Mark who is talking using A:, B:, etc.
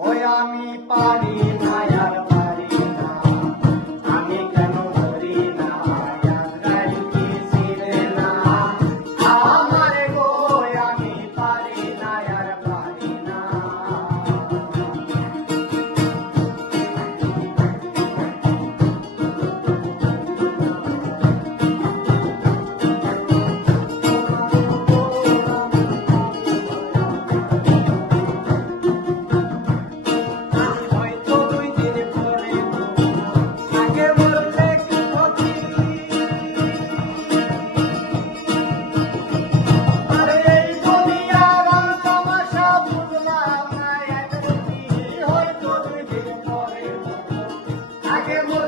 A: ওই আমি পারি না I can't move.